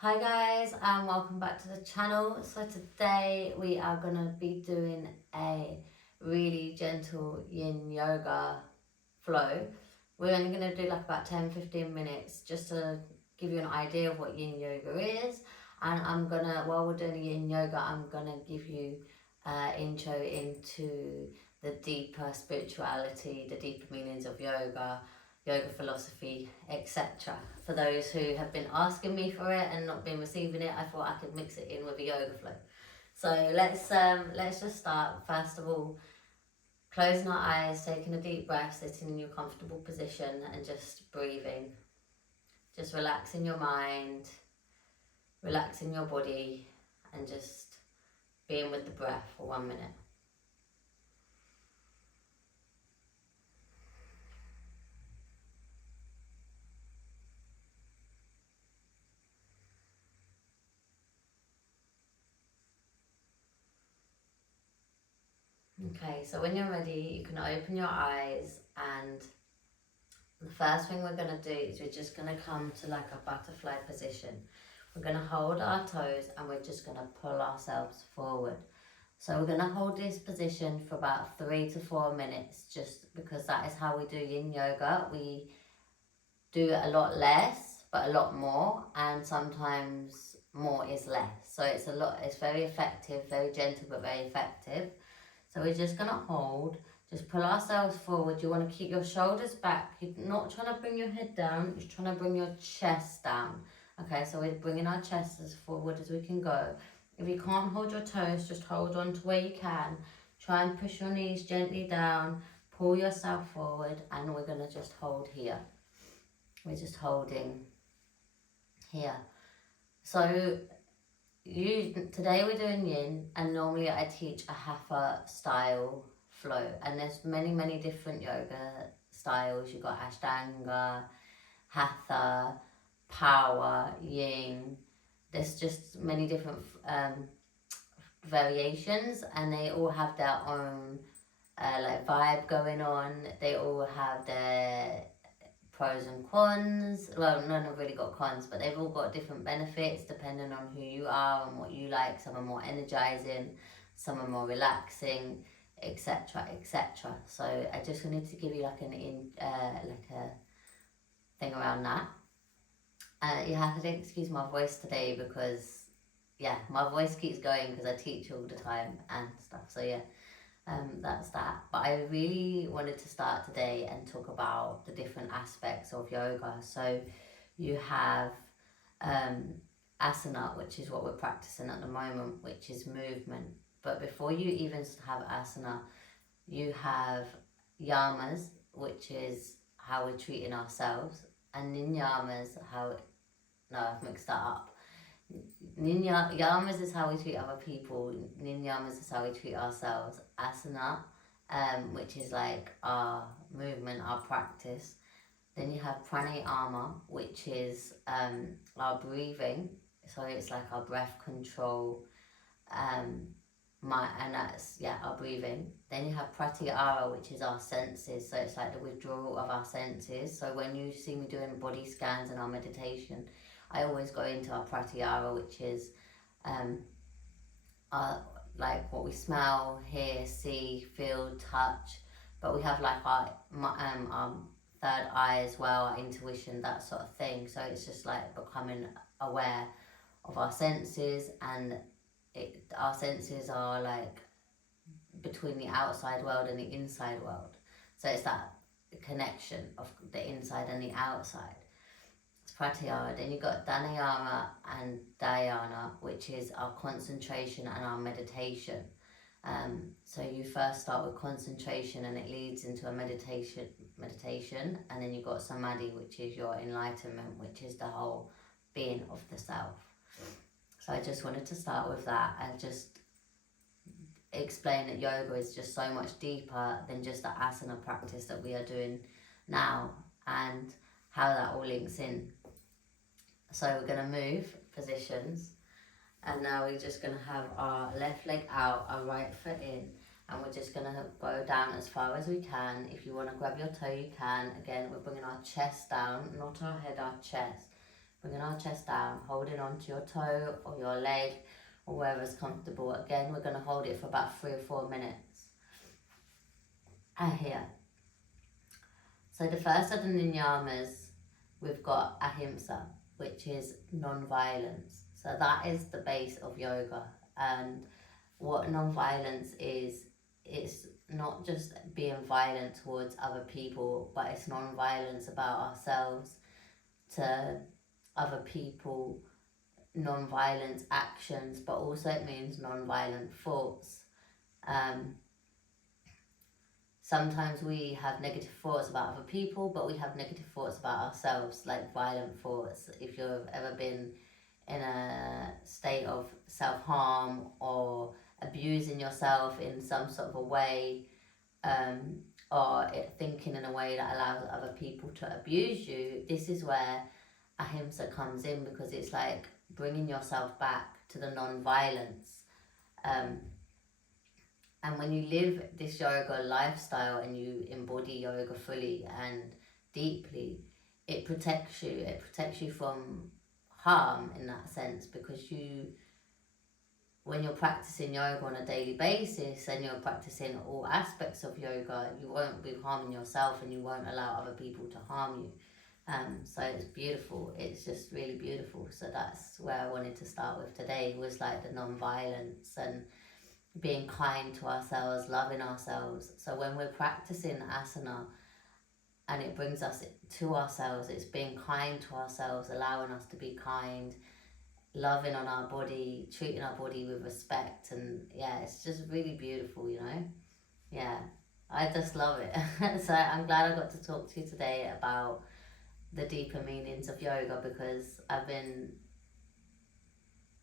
Hi guys and welcome back to the channel. So today we are going to be doing a really gentle yin yoga flow. We're only going to do like about 10-15 minutes just to give you an idea of what yin yoga is, and I'm going to, while we're doing yin yoga, I'm going to give you intro into the deeper spirituality, the deeper meanings of yoga philosophy, etc. For those who have been asking me for it and not been receiving it, I thought I could mix it in with a yoga flow. So let's just start. First of all, closing our eyes, taking a deep breath, sitting in your comfortable position and just breathing. Just relaxing your mind, relaxing your body, and just being with the breath for 1 minute. Okay, so when you're ready, you can open your eyes, and the first thing we're going to do is we're just going to come to like a butterfly position. We're going to hold our toes and we're just going to pull ourselves forward. So we're going to hold this position for about 3 to 4 minutes, just because that is how we do yin yoga. We do a lot less but a lot more, and sometimes more is less. So it's very effective, very gentle but very effective. So we're just going to hold, just pull ourselves forward. You want to keep your shoulders back. You're not trying to bring your head down, you're trying to bring your chest down. Okay, so we're bringing our chest as forward as we can go. If you can't hold your toes, just hold on to where you can. Try and push your knees gently down, pull yourself forward, and we're going to just hold here. We're just holding here. So today we're doing yin, and normally I teach a hatha style flow, and there's many different yoga styles. You've got ashtanga, hatha, power, yin. There's just many different variations, and they all have their own like vibe going on. They all have their pros and cons. Well, none have really got cons, but they've all got different benefits depending on who you are and what you like. Some are more energizing, some are more relaxing, etc., etc. So I just wanted to give you like like a thing around that. You have to excuse my voice today because yeah, my voice keeps going because I teach all the time and stuff. So yeah. That's that. But I really wanted to start today and talk about the different aspects of yoga. So you have um, asana, which is what we're practicing at the moment, which is movement. But before you even have asana, you have yamas, which is how we're treating ourselves, and ninyamas, no, I've mixed that up. Yamas is how we treat other people. Ninyamas is how we treat ourselves. Asana, which is like our movement, our practice. Then you have pranayama, which is our breathing. So it's like our breath control. And that's our breathing. Then you have pratyahara, which is our senses. So it's like the withdrawal of our senses. So when you see me doing body scans and our meditation, I always go into our pratyahara, which is our, like what we smell, hear, see, feel, touch. But we have like our third eye as well, our intuition, that sort of thing. So it's just like becoming aware of our senses, and our senses are like between the outside world and the inside world. So it's that connection of the inside and the outside. It's pratyahara. Then you've got dhanayama and dhyana, which is our concentration and our meditation. So you first start with concentration and it leads into a meditation, and then you've got samadhi, which is your enlightenment, which is the whole being of the self. So I just wanted to start with that and just explain that yoga is just so much deeper than just the asana practice that we are doing now, and how that all links in. So we're going to move positions, and now we're just going to have our left leg out, our right foot in, and we're just going to go down as far as we can. If you want to grab your toe, you can. Again, we're bringing our chest down, not our head, our chest. bringing our chest down, holding on to your toe or your leg or wherever's comfortable. Again, we're going to hold it for about 3 or 4 minutes. Here. So the first of the ninyamas, we've got ahimsa, which is non-violence. So that is the base of yoga. And what non-violence is, it's not just being violent towards other people, but it's non-violence about ourselves to other people, non-violent actions, but also it means non-violent thoughts. Sometimes we have negative thoughts about other people, but we have negative thoughts about ourselves, like violent thoughts. If you've ever been in a state of self-harm or abusing yourself in some sort of a way, or thinking in a way that allows other people to abuse you, this is where ahimsa comes in, because it's like bringing yourself back to the non-violence. And when you live this yoga lifestyle and you embody yoga fully and deeply, it protects you. It protects you from harm in that sense, because when you're practicing yoga on a daily basis and you're practicing all aspects of yoga, you won't be harming yourself and you won't allow other people to harm you. So it's beautiful. It's just really beautiful. So that's where I wanted to start with today, was like the non-violence and being kind to ourselves, loving ourselves. So when we're practicing asana and it brings us to ourselves, it's being kind to ourselves, allowing us to be kind, loving on our body, treating our body with respect. And yeah, it's just really beautiful, you know. Yeah, I just love it. So I'm glad I got to talk to you today about the deeper meanings of yoga, because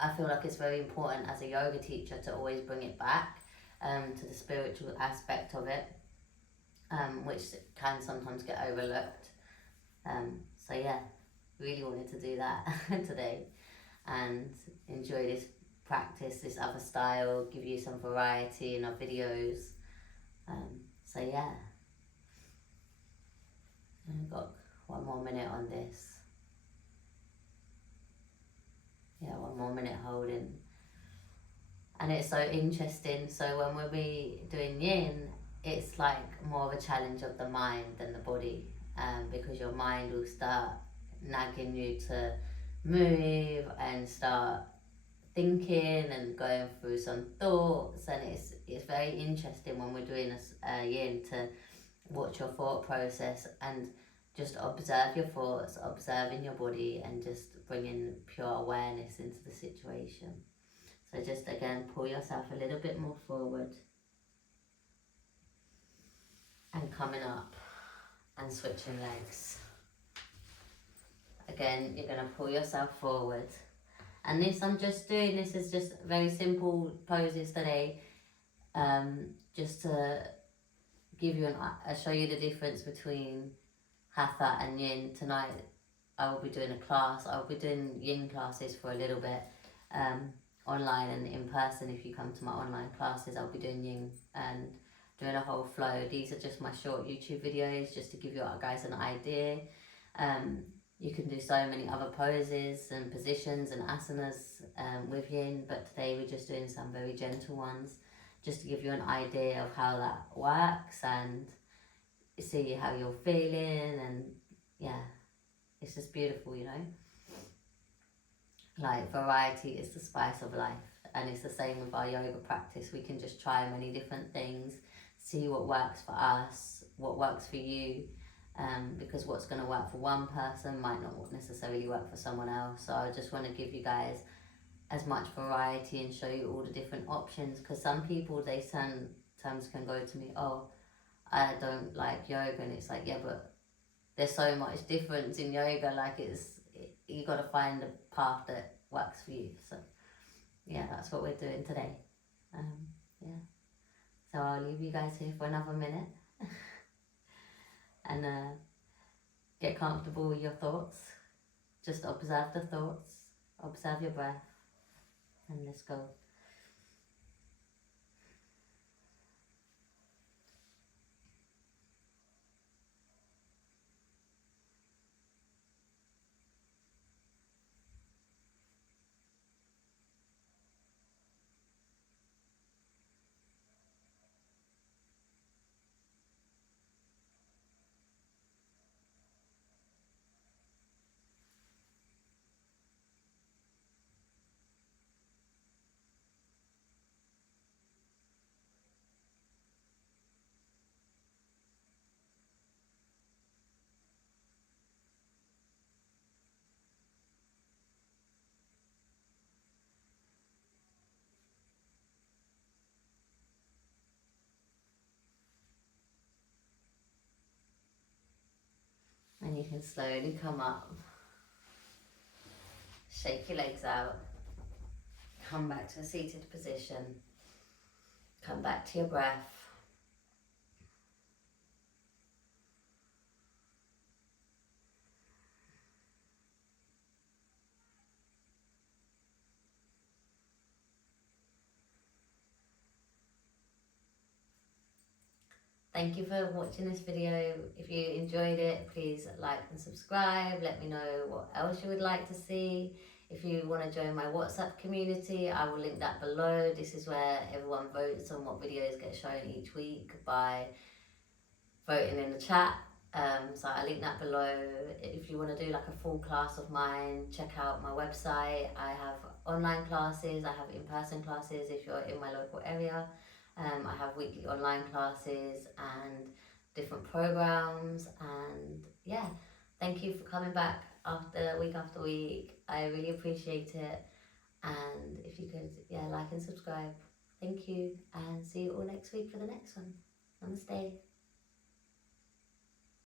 I feel like it's very important as a yoga teacher to always bring it back to the spiritual aspect of it, which can sometimes get overlooked. So yeah, really wanted to do that today and enjoy this practice, this other style, give you some variety in our videos. So yeah, I've got 1 more minute on this. Yeah, 1 more minute holding. And it's so interesting. So when we'll be doing yin, it's like more of a challenge of the mind than the body, because your mind will start nagging you to move and start thinking and going through some thoughts. And it's very interesting when we're doing a yin to watch your thought process and just observe your thoughts, observing your body, and just bringing pure awareness into the situation. So just again, pull yourself a little bit more forward and coming up and switching legs. Again, you're going to pull yourself forward. And I'm just doing this as just very simple poses today, just to give you show you the difference between Hatha and Yin. Tonight I will be doing a class. I'll be doing Yin classes for a little bit, online and in person. If you come to my online classes, I'll be doing Yin and doing a whole flow. These are just my short YouTube videos, just to give you guys an idea. You can do so many other poses and positions and asanas with Yin, but today we're just doing some very gentle ones, just to give you an idea of how that works and see how you're feeling. And yeah, it's just beautiful, you know. Like, variety is the spice of life, and it's the same with our yoga practice. We can just try many different things, see what works for us, what works for you, because what's going to work for one person might not necessarily work for someone else. So I just want to give you guys as much variety and show you all the different options, because some people, they sometimes can go to me, oh, I don't like yoga, and it's like, yeah, but there's so much difference in yoga. Like, you got to find a path that works for you. So yeah, that's what we're doing today. Yeah, so I'll leave you guys here for another minute and get comfortable with your thoughts. Just observe the thoughts, observe your breath, and let's go. can slowly come up. Shake your legs out. Come back to a seated position. Come back to your breath. Thank you for watching this video. If you enjoyed it, please like and subscribe. Let me know what else you would like to see. If you want to join my WhatsApp community, I will link that below. This is where everyone votes on what videos get shown each week by voting in the chat. So I link that below. If you want to do like a full class of mine, check out my website. I have online classes, I have in-person classes if you're in my local area. I have weekly online classes and different programs, and yeah, thank you for coming back after week. I really appreciate it, and if you could like and subscribe. Thank you, and see you all next week for the next one. Namaste.